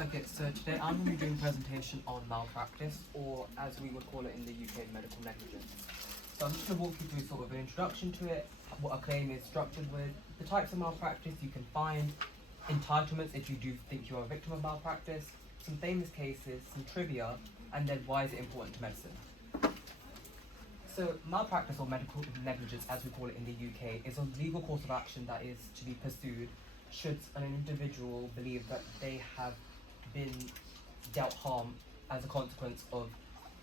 Okay, so today I'm going to be doing a presentation on malpractice, or as we would call it in the UK, medical negligence. So I'm just going to walk you through sort of an introduction to it, what a claim is structured with, the types of malpractice you can find, entitlements if you do think you're a victim of malpractice, some famous cases, some trivia, and then why is it important to medicine. So malpractice or medical negligence, as we call it in the UK, is a legal course of action that is to be pursued should an individual believe that they have been dealt harm as a consequence of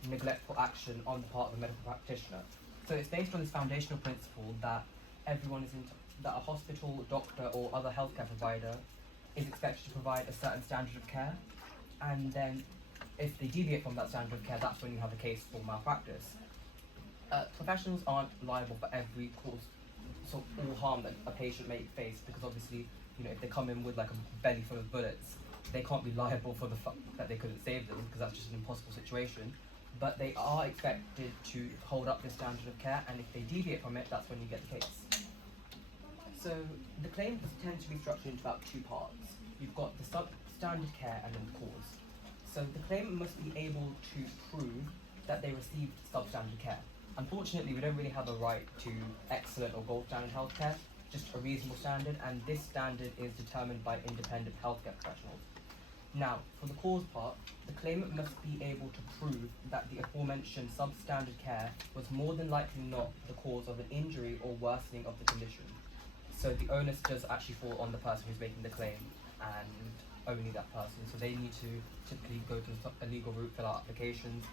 neglectful action on the part of a medical practitioner. So it's based on this foundational principle that everyone is that a hospital, doctor, or other healthcare provider is expected to provide a certain standard of care, and then if they deviate from that standard of care, that's when you have a case for malpractice. Professionals aren't liable for every cause, so all harm that a patient may face, because obviously, if they come in with like a belly full of bullets, they can't be liable for the fact that they couldn't save them, because that's just an impossible situation. But they are expected to hold up this standard of care, and if they deviate from it, that's when you get the case. So the claim tends to be structured into about two parts. You've got the substandard care and then the cause. So the claimant must be able to prove that they received substandard care. Unfortunately, we don't really have a right to excellent or gold standard healthcare, just a reasonable standard, and this standard is determined by independent healthcare professionals. Now, for the cause part, the claimant must be able to prove that the aforementioned substandard care was more than likely not the cause of an injury or worsening of the condition. So the onus does actually fall on the person who's making the claim, and only that person. So they need to typically go to a legal route, fill out applications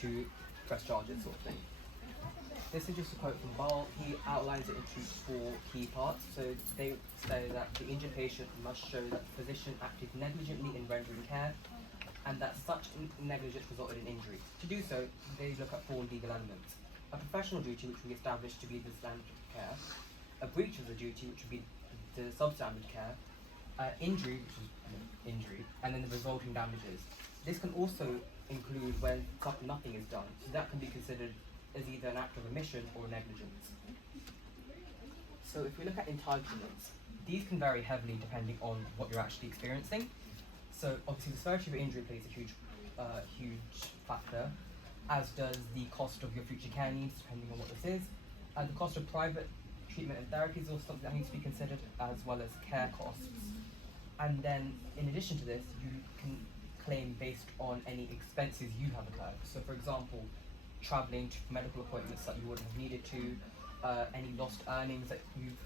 to press charges, sort of thing. This is just a quote from Ball. He outlines it into four key parts. So they say that the injured patient must show that the physician acted negligently in rendering care, and that such negligence resulted in injury. To do so, they look at four legal elements: a professional duty, which we established to be the standard of care; a breach of the duty, which would be the substandard care; injury, which is injury, and then the resulting damages. This can also include when nothing is done, so that can be considered as either an act of omission or negligence. So if we look at entitlements, these can vary heavily depending on what you're actually experiencing. So obviously the severity of injury plays a huge factor, as does the cost of your future care needs, depending on what this is. The cost of private treatment and therapy is also something that needs to be considered, as well as care costs. And then in addition to this, you can claim based on any expenses you have incurred. So for example, traveling to medical appointments that you would have needed to, any lost earnings that you've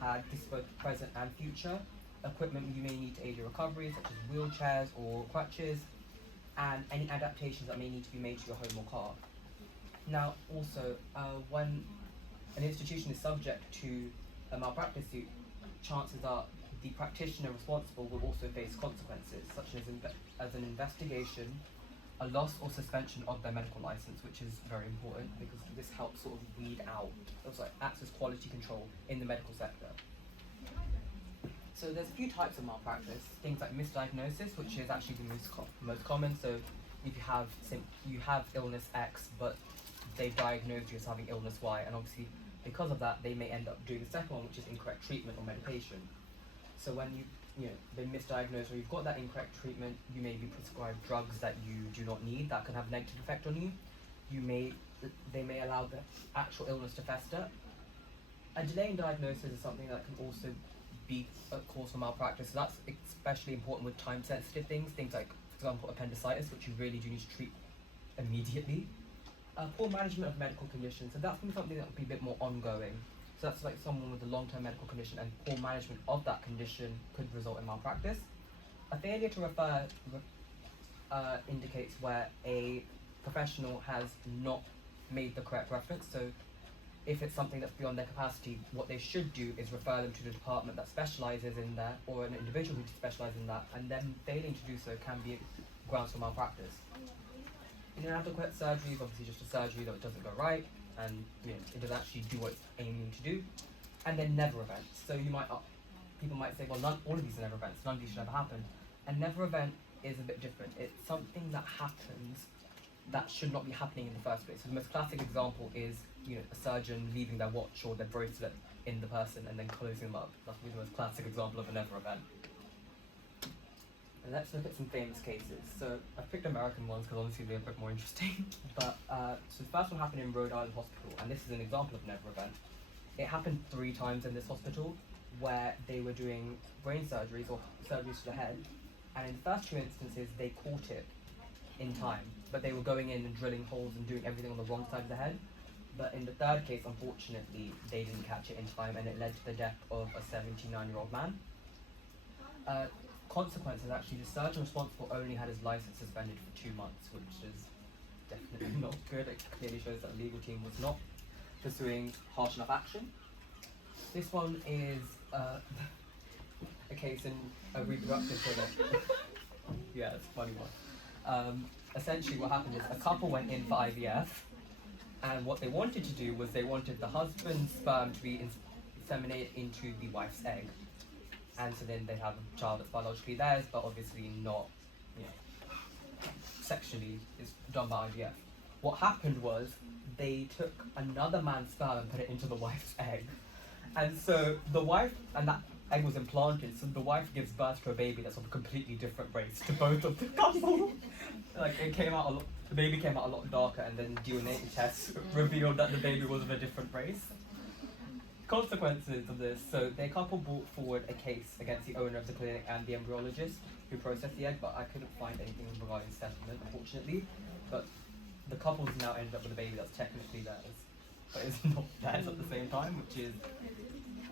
had, this is both present and future, equipment you may need to aid your recovery, such as wheelchairs or crutches, and any adaptations that may need to be made to your home or car. Now also, when an institution is subject to a malpractice suit, chances are the practitioner responsible will also face consequences, such as an investigation, a loss or suspension of their medical license, which is very important because this helps sort of weed out, acts as quality control in the medical sector. So there's a few types of malpractice, things like misdiagnosis, which is actually the most common. So if you have illness X, but they diagnosed you as having illness Y, and obviously because of that, they may end up doing the second one, which is incorrect treatment or medication. So when been misdiagnosed or you've got that incorrect treatment, you may be prescribed drugs that you do not need that can have a negative effect on you. They may allow the actual illness to fester. A delay in diagnosis is something that can also be a cause for malpractice. So that's especially important with time-sensitive things like, for example, appendicitis, which you really do need to treat immediately. Poor management of medical conditions, so that's going to be something that will be a bit more ongoing. So that's like someone with a long-term medical condition, and poor management of that condition could result in malpractice. A failure to refer indicates where a professional has not made the correct reference. So if it's something that's beyond their capacity, what they should do is refer them to the department that specialises in that, or an individual who specialises in that, and then failing to do so can be grounds for malpractice. Inadequate surgery is obviously just a surgery that doesn't go right, and it doesn't actually do what it's aiming to do. And then never events. So people might say, well, all of these are never events, none of these should ever happen. A never event is a bit different. It's something that happens that should not be happening in the first place. So the most classic example is a surgeon leaving their watch or their bracelet in the person and then closing them up. That's the most classic example of a never event. And let's look at some famous cases. So I picked American ones because obviously they're a bit more interesting. But so the first one happened in Rhode Island Hospital, and this is an example of a never event. It happened 3 times in this hospital, where they were doing brain surgeries or surgeries to the head, and in the first 2 instances they caught it in time, but they were going in and drilling holes and doing everything on the wrong side of the head. But in the third case, unfortunately, they didn't catch it in time, and it led to the death of a 79-year-old man. Consequences, actually, the surgeon responsible only had his license suspended for 2 months, which is definitely not good. It clearly shows that the legal team was not pursuing harsh enough action. This one is a case in a reproductive clinic. Yeah, it's a funny one. Essentially what happened is a couple went in for IVF, and what they wanted to do was they wanted the husband's sperm to be inseminated into the wife's egg. And so then they'd have a child that's biologically theirs, but obviously not, sexually, is done by IVF. What happened was they took another man's sperm and put it into the wife's egg. And so the wife, and that egg was implanted, so the wife gives birth to a baby that's of a completely different race to both of the couple. Like, it came out the baby came out a lot darker, and then DNA tests revealed that the baby was of a different race. Consequences of this, so the couple brought forward a case against the owner of the clinic and the embryologist who processed the egg, but I couldn't find anything regarding settlement, unfortunately. But the couple's now ended up with a baby that's technically theirs, but it's not theirs at the same time, which is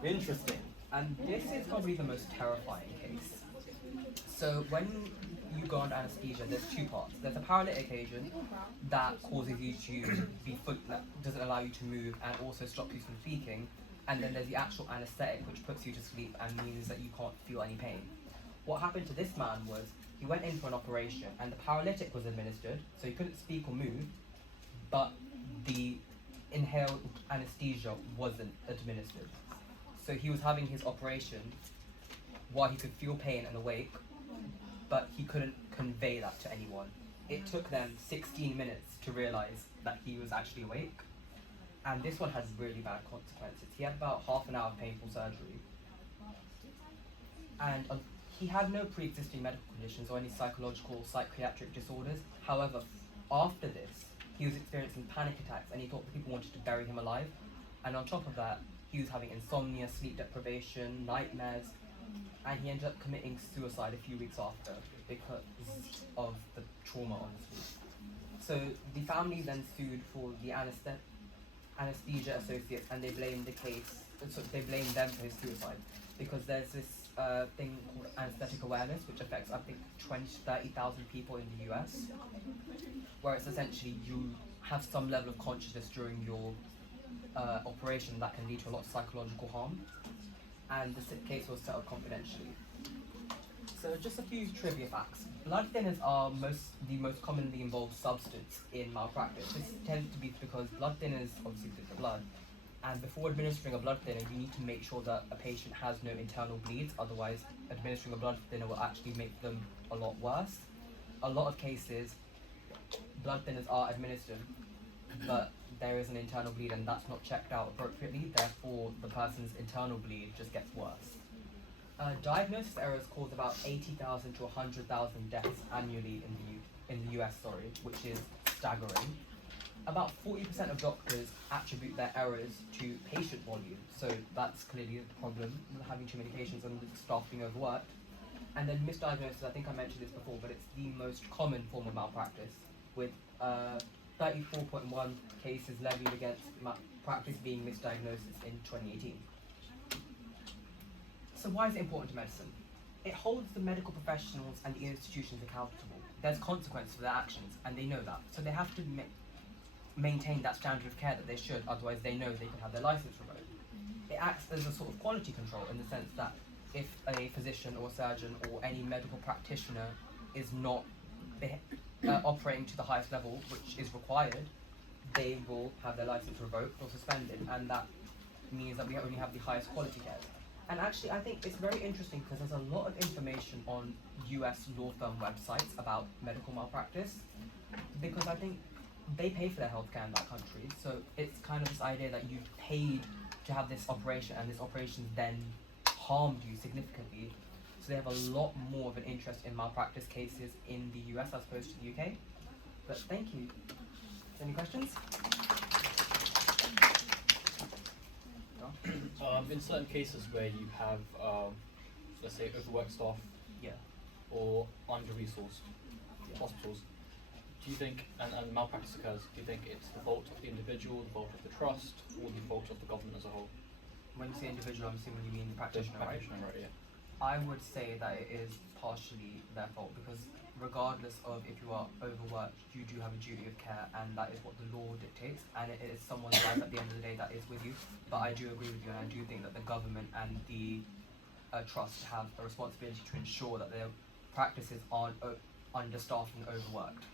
interesting. And this is probably the most terrifying case. So when you go under anesthesia, there's 2 parts. There's a paralytic agent that causes you to be that doesn't allow you to move and also stops you from speaking. And then there's the actual anesthetic, which puts you to sleep and means that you can't feel any pain. What happened to this man was he went in for an operation, and the paralytic was administered, so he couldn't speak or move, but the inhaled anesthesia wasn't administered. So he was having his operation while he could feel pain and awake, but he couldn't convey that to anyone. It took them 16 minutes to realize that he was actually awake. And this one has really bad consequences. He had about half an hour of painful surgery. And he had no pre-existing medical conditions or any psychological or psychiatric disorders. However, after this, he was experiencing panic attacks, and he thought people wanted to bury him alive. And on top of that, he was having insomnia, sleep deprivation, nightmares, and he ended up committing suicide a few weeks after because of the trauma, honestly. So the family then sued for the anesthesia associates, and they blamed they blamed them for his suicide because there's this thing called anesthetic awareness, which affects, I think, 20 to 30,000 people in the US, where it's essentially you have some level of consciousness during your operation that can lead to a lot of psychological harm, and the case was settled confidentially. So just a few trivia facts. Blood thinners are the most commonly involved substance in malpractice. This tends to be because blood thinners obviously fit the blood, and before administering a blood thinner, you need to make sure that a patient has no internal bleeds, otherwise administering a blood thinner will actually make them a lot worse. A lot of cases, blood thinners are administered, but there is an internal bleed and that's not checked out appropriately, therefore the person's internal bleed just gets worse. Diagnosis errors cause about 80,000 to 100,000 deaths annually in the US, which is staggering. About 40% of doctors attribute their errors to patient volume, so that's clearly the problem, having too many patients and staff being overworked. And then misdiagnosis, I think I mentioned this before, but it's the most common form of malpractice, with 34.1 cases levied against malpractice being misdiagnosis in 2018. So why is it important to medicine? It holds the medical professionals and the institutions accountable. There's consequences for their actions, and they know that. So they have to maintain that standard of care that they should, otherwise they know they could have their license revoked. It acts as a sort of quality control in the sense that if a physician or surgeon or any medical practitioner is not operating to the highest level, which is required, they will have their license revoked or suspended, and that means that we only have the highest quality care. And actually, I think it's very interesting because there's a lot of information on US law firm websites about medical malpractice, because I think they pay for their healthcare in that country. So it's kind of this idea that you've paid to have this operation, and this operation then harmed you significantly. So they have a lot more of an interest in malpractice cases in the US as opposed to the UK. But thank you. Any questions? In certain cases where you have, let's say, overworked staff Yeah. or under-resourced Yeah. hospitals, do you think, and malpractice occurs, do you think it's the fault of the individual, the fault of the trust, or the fault of the government as a whole? When you say individual, I'm assuming you mean the practitioner, right? Right, yeah. I would say that it is partially their fault because regardless of if you are overworked, you do have a duty of care, and that is what the law dictates, and it is someone's life at the end of the day that is with you. But I do agree with you, and I do think that the government and the trust have a responsibility to ensure that their practices aren't understaffed and overworked.